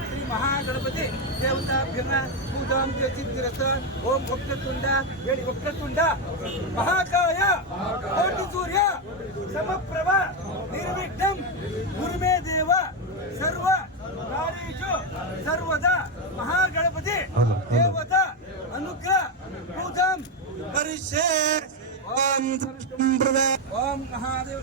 श्री महागणपति देवताभ्यः पूजां यचिद्रस ॐ वक्रतुण्ड ಹೇಳಿ ವಕ್ರತುಂಡ ಮಹಾಕಾಯ ಕೋಟಿ ಸೂರ್ಯ ಸಮಪ್ರಭ ನಿರ್ವಿಘ್ನಂ ಗುರುಮೇ ದೇವ ಸರ್ವ ನಾರೀಶು ಸರ್ವದ ಮಹಾಗಣಪತಿ ದೇವತ ಅನುಗ್ರಹ ಪೂಜಾಂ ಕರಿಷ್ಯೆ ಓಂ ಓಂ ಮಹಾದೇವ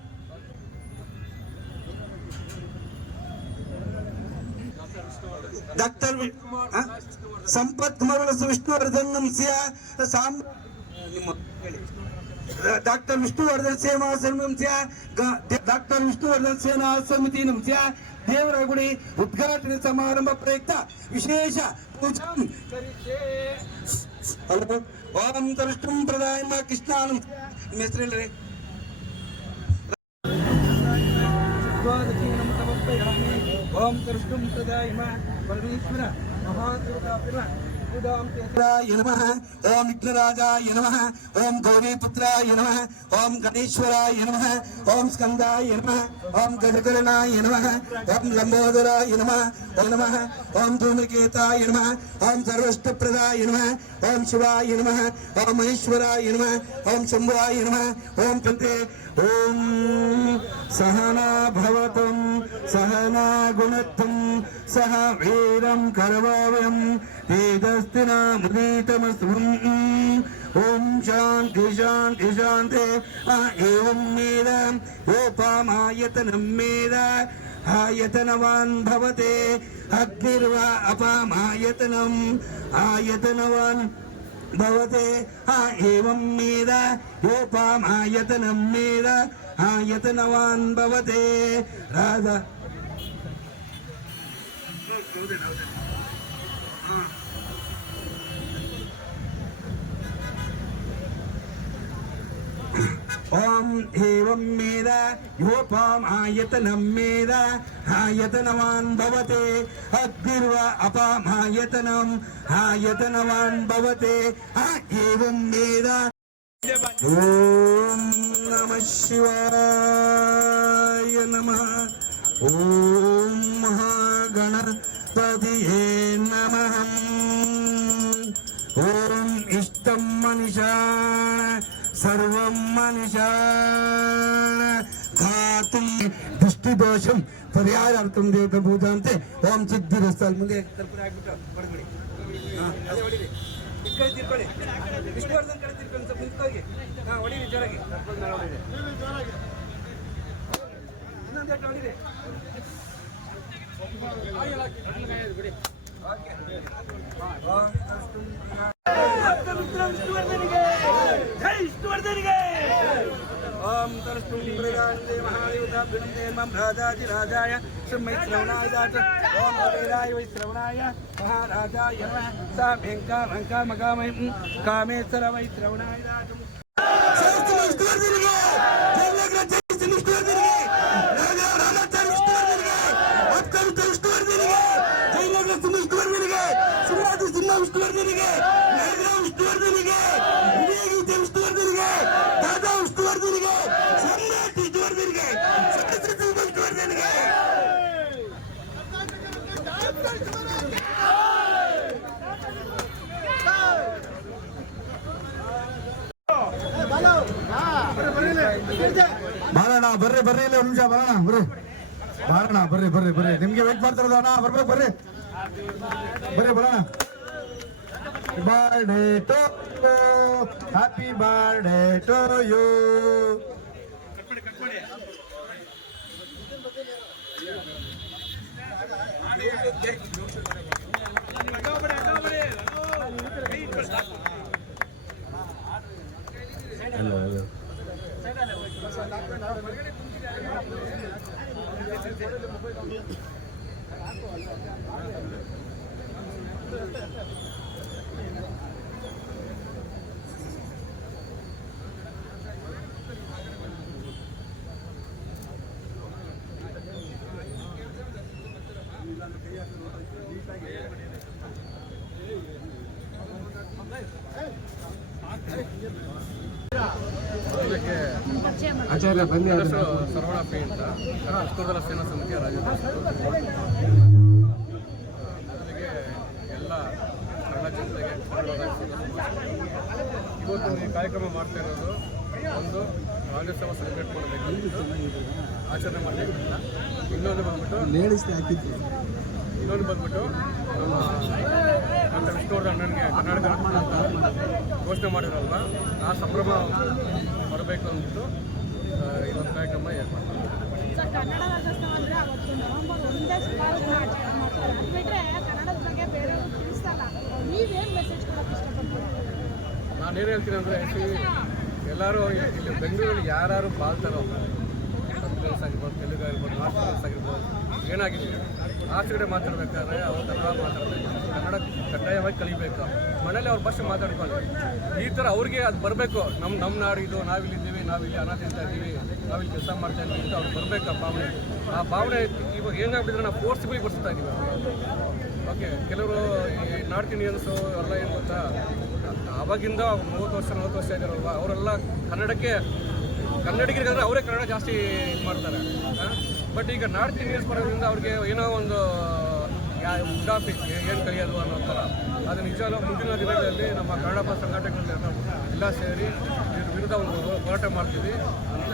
ಡಾಕ್ಟರ್ ಸಂಪತ್ ಕುಮಾರ್ ವಿಷ್ಣುವರ್ಧನ್ ಸಿಯ ಸಾಂ ನಿಮ್ಮ ಡಾಕ್ಟರ್ ವಿಷ್ಣುವರ್ಧನ್ ಸೇನಾ ಸಮಿತಿಯ ಡಾಕ್ಟರ್ ವಿಷ್ಣುವರ್ಧನ್ ಸೇನಾ ಸಮಿತಿ ನಮಿಸಿಯ ದೇವರ ಗುಡಿ ಉದ್ಘಾಟನೆ ಸಮಾರಂಭ ಪ್ರಯುಕ್ತ ವಿಶೇಷ ಪೂಜಾ ಹಲೋ ಓಂ ತರುಷ್ಟಂ ಪ್ರದಾಯ ಕೃಷ್ಣ ನಿಮ್ಮ ಹೆಸರು ಹೇಳ್ರಿ ಓಂ ತರುಷ್ಟಂ ಪ್ರದಾಯ ఓం విఘ్నరాజాయ నమ ఓం గౌరీపుత్రాయ నమ ఓం గణేశ్వరాయ నమ ఓం స్కందాయ నమ ఓం గజకరణాయ నమ ఓం లంబోదరాయ నమ ఓ నమ ఓం ధూమకేతాయ నమ ఓం సర్వష్టప్రదాయ నమ ఓం శివాయ నమ ఓం మహేశ్వరాయ నమ ఓం శంభురాయ నమ ఓం కంటే ఓం సహనా భవతం సహనా గుణత్వం సహ వీరం కరవావ్యం తేజస్తినాముదీతమస్వం ఓం శాంతి శాంతి శాంతి ఏం మీద ఓపామాయతనం మీద ఆయతనవాన్ భవతే అగ్నిర్వా అపామాయతనం ఆయతనవాన్ భవతే ఆ ఏవం మీద రూపామాయతనం మీద ఆయతనవాన్ భవతే రాధ ఓం ఏం మీద యోపాం ఆయతనం మీద ఆయతనవాన్ భవతే అగ్నిర్వ అపామాయతనం ఆయతనవాన్ భవతే ఆ ఏం మీద. ఓం నమ శివాయ నమ. ఓం మహాగణపతియే నమ. ఓం ఇష్టం మనిషా. സർവം മനുഷ്യാത്തും ദൃഷ്ടിദോഷം ಪರಿಹಾರಾರ್ಥಂ ದೇವತೆ ಪೂಜಾ ಅಂತೆ ಓಂ ಸಿದ್ಧಿರಸ್ತ ಅಲ್ಲಿ ಮುಂದೆ ಕರ್ಪೂರ ಹಾಕ್ಬಿಟ್ಟು ಹೊರಗಡೆ ಅದೇ ಹೊಡಿರಿ ಇಟ್ಕೊಳ್ಳಿ ತಿರ್ಕೊಳ್ಳಿ ವಿಷ್ಣುವರ್ಧನ್ ಕಡೆ ತಿರ್ಕೊಂಡು ಸ್ವಲ್ಪ ನಿಂತೋಗಿ ಹಾಂ ಹೊಡಿರಿ ಜೋರಾಗಿ ಇನ್ನೊಂದು ಎಟ್ಟು ಹೊಡಿರಿ ಬಿಡಿ ಓಕೆ ಓಂ ತರಸ್ತು ಮೃಗಾಂತೆ ಮಹಾದೇವತಾಭ್ಯುನಂತೆ ಮಂ ರಾಜಾಧಿರಾಜಾಯ ಶ್ರಮೈಶ್ರವಣಾಯ ದಾತ ಓಂ ಅವೇರಾಯ ವೈಶ್ರವಣಾಯ ಮಹಾರಾಜಾಯ ನಮಃ ಸಾ ಭೆಂಕಾ ಭಂಕಾ ಮಗಾಮಹಿಂ ಕಾಮೇಶ್ವರ ವೈಶ್ರವಣಾಯ ದಾತು ವಿಷ್ಣುವರ್ಧನಿಗೆ ವಿಷ್ಣುವರ್ಧನಿಗೆ ಬಾರಣ್ಣ ಬರ್ರಿ ಬರ್ರಿ ಇಲ್ಲಿ ಒಂದ್ ನಿಮಿಷ ಬರೋಣ ಬರ್ರಿ ಬಾರಣ್ಣ ಬರ್ರಿ ಬರ್ರಿ ಬರ್ರಿ ನಿಮ್ಗೆ ವೇಟ್ ಮಾಡ್ತಿರೋದು ಅಣ್ಣ ಬರ್ಬೇಕು ಬರ್ರಿ ಬರ್ರಿ ಬರೋಣ birthday to happy birthday to you hello hello ಆಚಾರ್ಯ ಬನ್ನಿ ಸರ್ವಣ ಪಿ ಅಂತ. ಉತ್ತರದಲ ಸೇನಾ ಸಮಿತಿಯ ರಾಜ್ಯಾಧ್ಯಕ್ಷರು. ಮೊದಲಿಗೆ ಎಲ್ಲ ಕನ್ನಡ ಜನತೆಗೆ ಇವತ್ತು ಈ ಕಾರ್ಯಕ್ರಮ ಮಾಡ್ತಾ ಇರೋದು ಒಂದು ರಾಜ್ಯೋತ್ಸವ ಸೆಲೆಬ್ರೇಟ್ ಮಾಡಬೇಕು ಆಚರಣೆ ಮಾಡಬೇಕು ಇನ್ನೊಂದು ಬಂದ್ಬಿಟ್ಟು ಇನ್ನೊಂದು ಬಂದ್ಬಿಟ್ಟು ಡಾಕ್ಟರ್ ವಿಷ್ಣುವರ್ಧ ಅಣ್ಣನಿಗೆ ಕರ್ನಾಟಕ ರತ್ನ ಅಂತ ಘೋಷಣೆ ಮಾಡಿದ್ರಲ್ವ? ಆ ಸಂಭ್ರಮ ಬರಬೇಕು ಅಂದ್ಬಿಟ್ಟು ಇದೊಂದು ಕಾರ್ಯಕ್ರಮ ಏರ್ಪಾಡು ನಾನೇನು ಹೇಳ್ತೀನಿ ಅಂದರೆ ಎಲ್ಲರೂ ಇಲ್ಲಿ ಬೆಂಗಳೂರಲ್ಲಿ ಯಾರು ಬಾಳ್ತಾರೋ ಸಂಘ ತೆಲುಗು ಆಗಿರ್ಬೋದು ನಾರ್ತ್ ಆಗಿರ್ಬೋದು ಏನಾಗಿರ್ಬೋದು ಆಚೆ ಕಡೆ ಮಾತಾಡ್ಬೇಕಾದ್ರೆ ಅವ್ರು ಕನ್ನಡ ಮಾತಾಡಬೇಕು. ಕನ್ನಡ ಕಡ್ಡಾಯವಾಗಿ ಕಲಿಬೇಕು. ಮನೇಲಿ ಅವ್ರ ಭಾಷೆ ಮಾತಾಡ್ಕೊಂಡು ಈ ಥರ ಅವ್ರಿಗೆ ಅದು ಬರಬೇಕು. ನಮ್ಮ ನಮ್ಮ ನಾಡು ಇದು ನಾವಿಲ್ಲಿದ್ದೀವಿ ನಾವಿಲ್ಲಿ ಅನಾಥಿಂತ ಇದ್ದೀವಿ, ನಾವಿಲ್ಲಿ ಕೆಲಸ ಮಾಡ್ತಾ ಇದ್ದೀವಿ ಅಂತ ಅವ್ರಿಗೆ ಬರಬೇಕು ಆ ಭಾವನೆ. ಆ ಭಾವನೆ ಇವಾಗ ಹೆಂಗಾಗ್ಬಿಟ್ಟಿದ್ರೆ ನಾವು ಫೋರ್ಸ್ಬಲಿ ಬರ್ಸ್ತಾ ಇದ್ದೀವಿ ಓಕೆ ಕೆಲವರು ಈ ನಾರ್ತ್ ಇಂಡಿಯನ್ಸು ಎಲ್ಲ ಏನು ಗೊತ್ತಾ? ಅವಾಗಿಂದ ಮೂವತ್ತು ವರ್ಷ, ನಲ್ವತ್ತು ವರ್ಷ ಇದ್ದಾರಲ್ವ? ಅವರೆಲ್ಲ ಕನ್ನಡಕ್ಕೆ, ಕನ್ನಡಿಗರಿಗಾದ್ರೆ ಅವರೇ ಕನ್ನಡ ಜಾಸ್ತಿ ಇದು ಮಾಡ್ತಾರೆ. ಬಟ್ ಈಗ ನಾರ್ತ್ ಇಂಡಿಯನ್ಸ್ ಬರೋದ್ರಿಂದ ಅವ್ರಿಗೆ ಏನೋ ಒಂದು ಉಡಾಫಿ ಏನು ಕಲಿಯೋದು ಅನ್ನೋ ಥರ. ಅದು ನಿಜವಲ್ಲ ಮುಂದಿನ ದಿನಗಳಲ್ಲಿ ನಮ್ಮ ಕನ್ನಡ ಸಂಘಟನೆಗಳಲ್ಲಿ ನಾವು ಎಲ್ಲ ಸೇರಿ ವಿರುದ್ಧ ಒಂದು ಹೋರಾಟ ಮಾಡ್ತೀವಿ. ಅಂತ